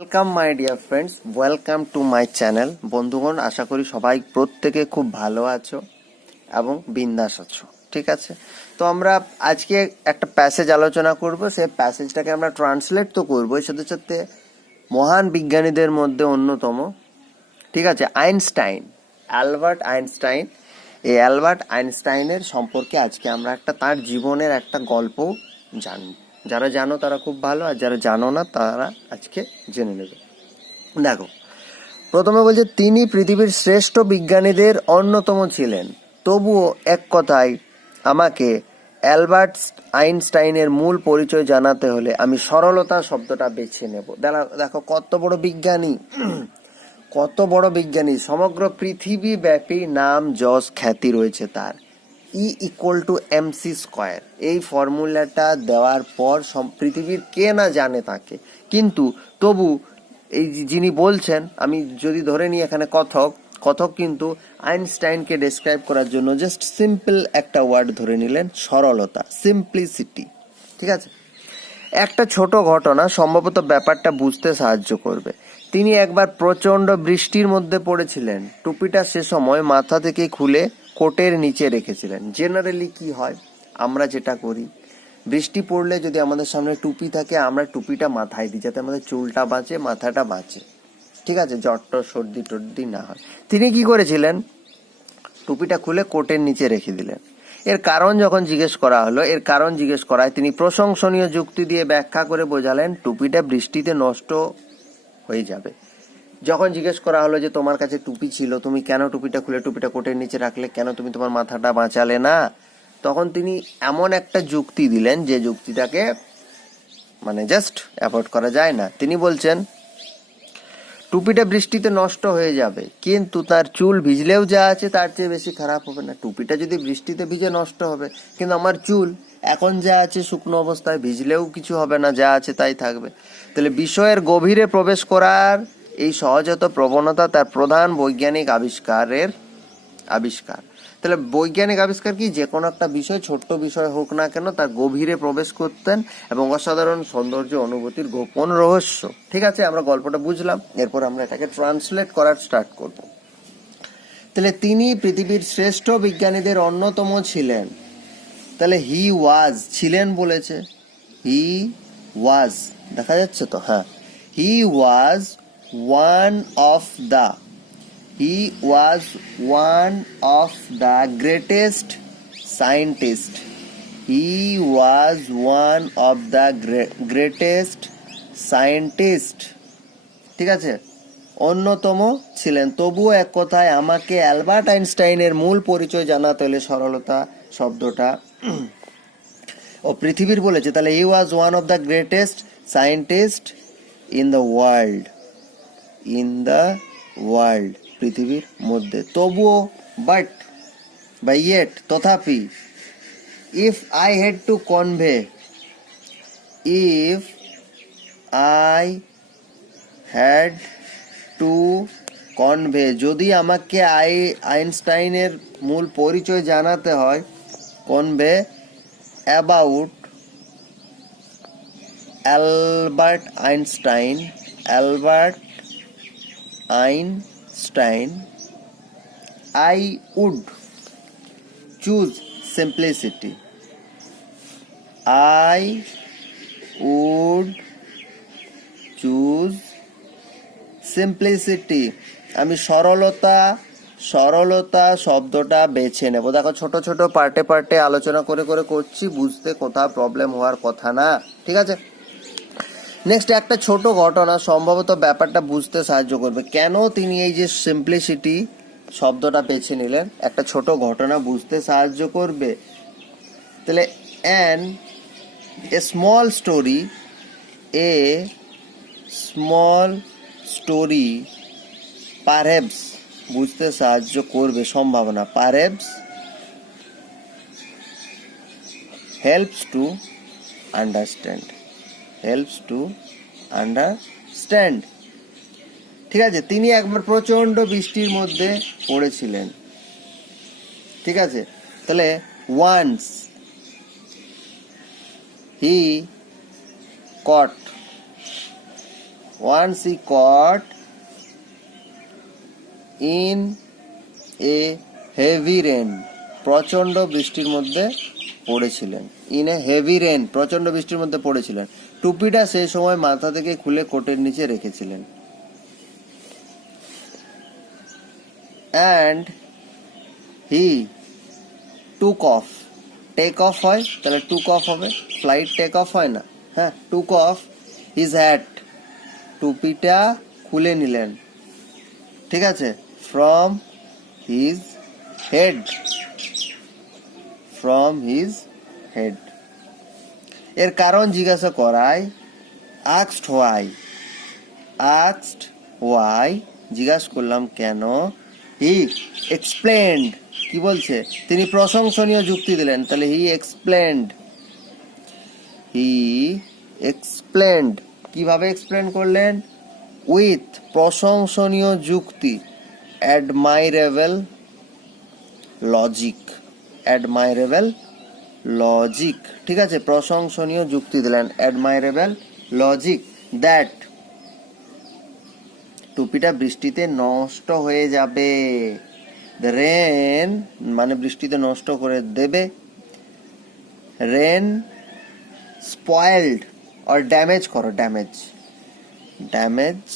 Welcome my dear friends, welcome to my channel. বন্ধুগণ, আশা করি সবাই প্রত্যেকে খুব ভালো আছো এবং বিন্দাস আছো। ঠিক আছে, তো আমরা আজকে একটা প্যাসেজ আলোচনা করব। সেই প্যাসেজটাকে আমরা ট্রান্সলেট তো করবো, এর সাথে সাথে মহান বিজ্ঞানীদের মধ্যে অন্যতম, ঠিক আছে, আইনস্টাইন, অ্যালবার্ট আইনস্টাইন। এই অ্যালবার্ট আইনস্টাইনের সম্পর্কে আজকে আমরা তার জীবনের একটা গল্প জানব। যারা জানো তারা খুব ভালো, আর যারা জানো না তারা আজকে জেনে নেবে। দেখো, প্রথমে বলছে তিনি পৃথিবীর শ্রেষ্ঠ বিজ্ঞানীদের অন্যতম ছিলেন। তবুও এক কথায় আমাকে অ্যালবার্ট আইনস্টাইনের মূল পরিচয় জানাতে হলে আমি সরলতা শব্দটা বেছে নেব। দেখো কত বড় বিজ্ঞানী, কত বড় বিজ্ঞানী, সমগ্র পৃথিবী ব্যাপী নাম যশ খ্যাতি রয়েছে তার। E=mc², এই ফর্মুলাটা দেওয়ার পর পৃথিবীর কে না জানে তাকে। কিন্তু তবু এই যিনি বলছেন, আমি যদি ধরে নিই এখানে কথক কিন্তু আইনস্টাইনকে ডেসক্রাইব করার জন্য জাস্ট সিম্পল একটা ওয়ার্ড ধরে নিলেন, সরলতা, সিম্পলিসিটি। ঠিক আছে, একটা ছোট ঘটনা সম্ভবত ব্যাপারটা বুঝতে সাহায্য করবে। তিনি একবার প্রচণ্ড বৃষ্টির মধ্যে পড়েছিলেন। টুপিটা সে সময় মাথা থেকে খুলে কোটের নিচে রেখেছিলেন। জেনারেলি কি হয়, আমরা যেটা করি, বৃষ্টি পড়লে যদি আমাদের সামনে টুপি থাকে, আমরা টুপিটা মাথায় দিই যাতে আমাদের চুলটা বাঁচে, মাথাটা বাঁচে। ঠিক আছে, জ্বর সর্দি টর্দি না হয়। তিনি কি করেছিলেন, টুপিটা খুলে কোটের নিচে রেখে দিলেন। এর কারণ যখন জিজ্ঞেস করা হলো, এর কারণ জিজ্ঞেস করায় তিনি প্রশংসনীয় যুক্তি দিয়ে ব্যাখ্যা করে বোঝালেন টুপিটা বৃষ্টিতে নষ্ট হয়ে যাবে। যখন জিজ্ঞেস করা হলো যে তোমার কাছে টুপি ছিল, তুমি কেন টুপিটা খুলে টুপিটা কোটের নিচে রাখলে, কেন তুমি তোমার মাথাটা বাঁচালে না, তখন তিনি এমন একটা যুক্তি দিলেন যে যুক্তিটাকে মানে জাস্ট অ্যাভয়েড করা যায় না। তিনি বলছেন টুপিটা বৃষ্টিতে নষ্ট হয়ে যাবে, কিন্তু তার চুল ভিজলেও যা আছে তার চেয়ে বেশি খারাপ হবে না। টুপিটা যদি বৃষ্টিতে ভিজে নষ্ট হবে, কিন্তু আমার চুল এখন যা আছে শুকনো অবস্থায়, ভিজলেও কিছু হবে না, যা আছে তাই থাকবে। তাহলে বিষয়ের গভীরে প্রবেশ করার এই সহজাত প্রবণতা তার প্রধান বৈজ্ঞানিক আবিষ্কার। তাহলে বৈজ্ঞানিক আবিষ্কার কি, যে কোনো একটা বিষয়, ছোট্ট বিষয় হোক না কেন, তার গভীরে প্রবেশ করতেন এবং অসাধারণ সৌন্দর্য অনুভূতির গোপন রহস্য। ঠিক আছে, আমরা গল্পটা বুঝলাম, এরপর আমরা এটাকে ট্রান্সলেট করার স্টার্ট করব। তাহলে তিনি পৃথিবীর শ্রেষ্ঠ বিজ্ঞানীদের অন্যতম ছিলেন। তাহলে হি ওয়াজ, ছিলেন বলেছে, হি ওয়াজ, দেখা যাচ্ছে তো, হ্যাঁ, he was one of the, he was one of the greatest scientists. He was one of the greatest scientists. ঠিক আছে, অন্যতম ছিলেন। তবুও এক কথায় আমাকে অ্যালবার্ট আইনস্টাইনের মূল পরিচয় জানাতে হলে সরলতা শব্দটা ও পৃথিবীর বলেছে। তাহলে he was one of the greatest scientists in the world, পৃথিবীর মধ্যে। তবুও, বাট, বা ইয়েট, তথাপি, if I had to convey, যদি আমাকে আইনস্টাইনের মূল পরিচয় জানাতে হয়, convey about Albert Einstein, I would choose simplicity. I would choose simplicity. আমি সরলতা শব্দটা বেছে নেব। দেখো, ছোট ছোট পার্টে আলোচনা করে করছি, বুঝতে কোথাও প্রবলেম হওয়ার কথা না। ঠিক আছে, নেক্সট একটা ছোট ঘটনা সম্ভবত ব্যাপারটা বুঝতে সাহায্য করবে, কেন তিনি এই যে সিম্পলিসিটি শব্দটা বেছে নিলেন, একটা ছোট ঘটনা বুঝতে সাহায্য করবে। তাহলে এ স্মল স্টোরি পারহ্যাপস, বুঝতে সাহায্য করবে, সম্ভাবনা, পারহ্যাপস হেল্পস টু আন্ডারস্ট্যান্ড। ঠিক আছে, তিনি একবার প্রচন্ড বৃষ্টির মধ্যে পড়েছিলেন। ঠিক আছে, তাহলে once he caught once he caught in a heavy rain, প্রচন্ড বৃষ্টির মধ্যে পড়েছিলেন। ইন এ হেভি রেন, প্রচন্ড বৃষ্টির মধ্যে পড়েছিলেন। টুপিটা সেই সময় মাথা থেকে খুলে কোটের নিচে রেখেছিলেন। and he took off, take off হয় তাহলে টুক অফ হবে, ফ্লাইট টেক অফ হয় না, হ্যাঁ, টুক অফ হিজ হ্যাট, টুপিটা খুলে নিলেন, ঠিক আছে, from his head, from his head. এর কারণ জিজ্ঞাসা করায় asked why, asked why, জিজ্ঞাসা করলাম কেন, he explained, কি বলছে, তিনি প্রশংসনীয় যুক্তি দিলেন, তাহলে he explained, he explained, কিভাবে এক্সপ্লেন করলেন, উইথ, প্রশংসনীয় যুক্তি, admirable logic, admirable logic, ঠিক আছে, প্রশংসনীয় যুক্তি দিলেন, admirable logic, that টুপিটা বৃষ্টিতে নষ্ট হয়ে যাবে, the rain মানে বৃষ্টিতে নষ্ট করে দেবে, rain spoiled or damage করো, damage, damage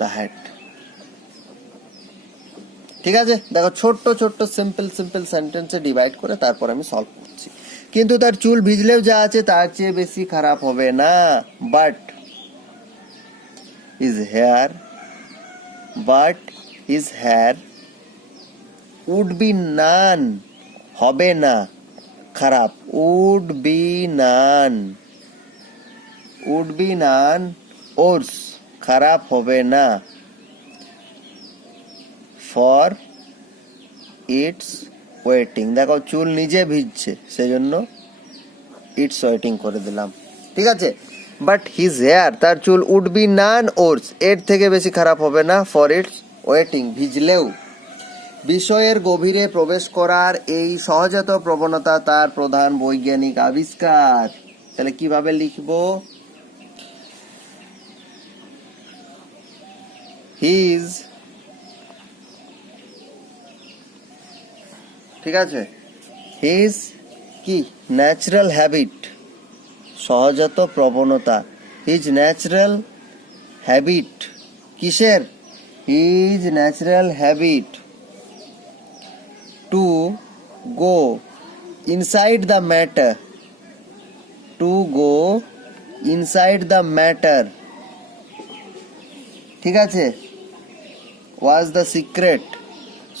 the hat, ঠিক আছে। দেখো ছোট্ট ছোট্ট সিম্পল সিম্পল সেন্টেন্সে ডিভাইড করে তারপর আমি সলভ করছি। কিন্তু তার চুল ভিজলেও যা আছে তার চেয়ে বেশি খারাপ হবে না, but his hair, but his hair would be none, হবে না খারাপ, would be none, would be none worse, খারাপ হবে না, for its waiting, দেখো চুল নিজে ভিজছে সেজন্য its waiting করে দিলাম, ঠিক আছে। বাট হিজ হেয়ার, তার চুল, উড বি নান ওর্স, এর থেকে বেশি খারাপ হবে না, ফর ইটস ওয়েটিং, ভিজলেও। বিষয়ের গভীরে প্রবেশ করার এই সহজাত প্রবণতা তার প্রধান বৈজ্ঞানিক আবিষ্কার, তাহলে কিভাবে লিখব, হিজ, ঠিক আছে, হিজ কি, ন্যাচারাল হ্যাবিট, সহজাত প্রবণতা, হিজ ন্যাচারাল হ্যাবিট, কিসের, his natural habit, two go inside the matter, two go inside the matter, ঠিক আছে, ওয়াজ দ্য সিক্রেট,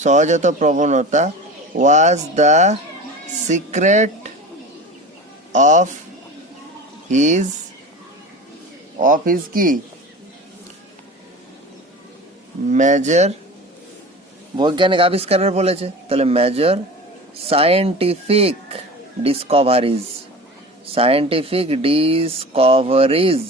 সহজাত প্রবণতা, ওয়াজ the secret of his, of his কি, মেজর, বৈজ্ঞানিক আবিষ্কারের বলেছে, তাহলে major scientific discoveries, scientific discoveries,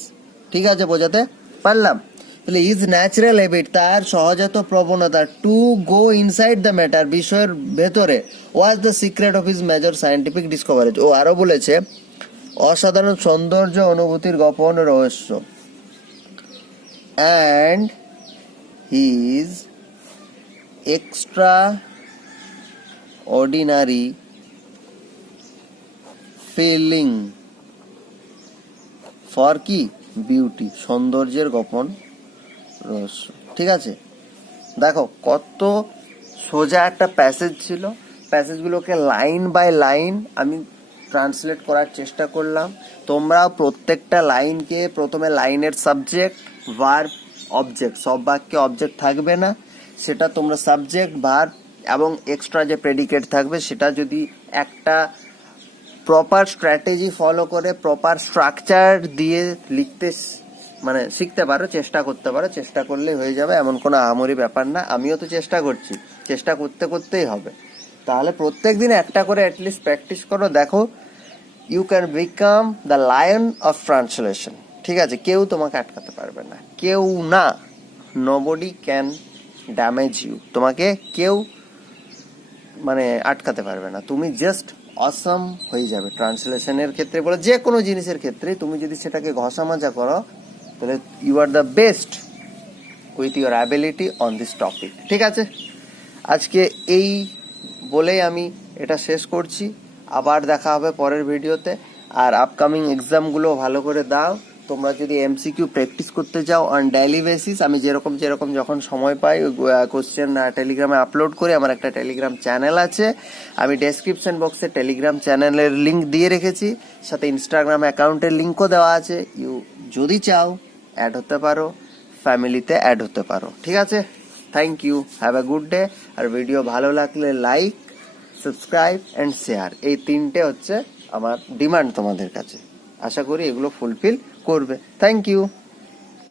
ঠিক আছে, বোঝাতে পারলাম। তাহলে হিজ ন্যাচারাল হ্যাবিট, তার সহজাত প্রবণতা, to go inside the matter, বিষয়ের ভেতরে, was the secret of his major scientific discoveries, ও আরো বলেছে অসাধারণ সৌন্দর্য অনুভূতির গোপন রহস্য, and his extraordinary feeling for কি, বিউটি, সৌন্দর্যের গোপন রহস্য, ঠিক আছে। দেখো কত সোজা একটা প্যাসেজ ছিল, প্যাসেজগুলোকে লাইন বাই লাইন আমি ট্রান্সলেট করার চেষ্টা করলাম। তোমরা প্রত্যেকটা লাইনকে প্রথমে লাইনের সাবজেক্ট, ভার্ব, অবজেক্ট, সব বাক্যে অবজেক্ট থাকবে না, সেটা তোমরা সাবজেক্ট, ভার্ব এবং এক্সট্রা যে প্রেডিকেট থাকবে সেটা যদি একটা প্রপার স্ট্র্যাটেজি ফলো করে প্রপার স্ট্রাকচার দিয়ে লিখতে মানে শিখতে পারো, চেষ্টা করতে পারো, চেষ্টা করলে হয়ে যাবে, এমন কোনো আহামরি ব্যাপার না। আমিও তো চেষ্টা করছি, চেষ্টা করতে করতেই হবে। তাহলে প্রত্যেক দিন একটা করে অ্যাটলিস্ট প্র্যাকটিস করো, দেখো you can become the lion of translation, ঠিক আছে। কেউ তোমাকে আটকাতে পারবে না, কেউ না, নোবডি ক্যান ড্যামেজ ইউ, তোমাকে কেউ মানে আটকাতে পারবে না, তুমি জাস্ট অসম হয়ে যাবে। ট্রান্সলেশনের ক্ষেত্রে বলো, যে কোনো জিনিসের ক্ষেত্রে তুমি যদি সেটাকে ঘষা মাজা করো, তাহলে you are the best with your ability on this topic. ঠিক আছে, আজকে এই বলেই আমি এটা শেষ করছি। আবার দেখা হবে পরের ভিডিওতে। আর আপকামিং এক্সামগুলো ভালো করে দাও। তোমরা যদি এমসিকিউ প্র্যাকটিস করতে যাও অন ডেইলি বেসিস, আমি যেরকম যখন সময় পাই কোশ্চেন টেলিগ্রামে আপলোড করে, আমার একটা টেলিগ্রাম চ্যানেল আছে, আমি ডেসক্রিপশন বক্সে টেলিগ্রাম চ্যানেলের লিঙ্ক দিয়ে রেখেছি, সাথে ইনস্টাগ্রাম অ্যাকাউন্টের লিঙ্কও দেওয়া আছে। যদি চাও অ্যাড হতে পারো, ফ্যামিলিতে অ্যাড হতে পারো। ঠিক আছে, thank you, have a good day. আর ভিডিও ভালো লাগলে লাইক, সাবস্ক্রাইব অ্যান্ড শেয়ার, এই তিনটে হচ্ছে আমার ডিমান্ড তোমাদের কাছে। আশা করি এগুলো ফুলফিল করবে। Thank you.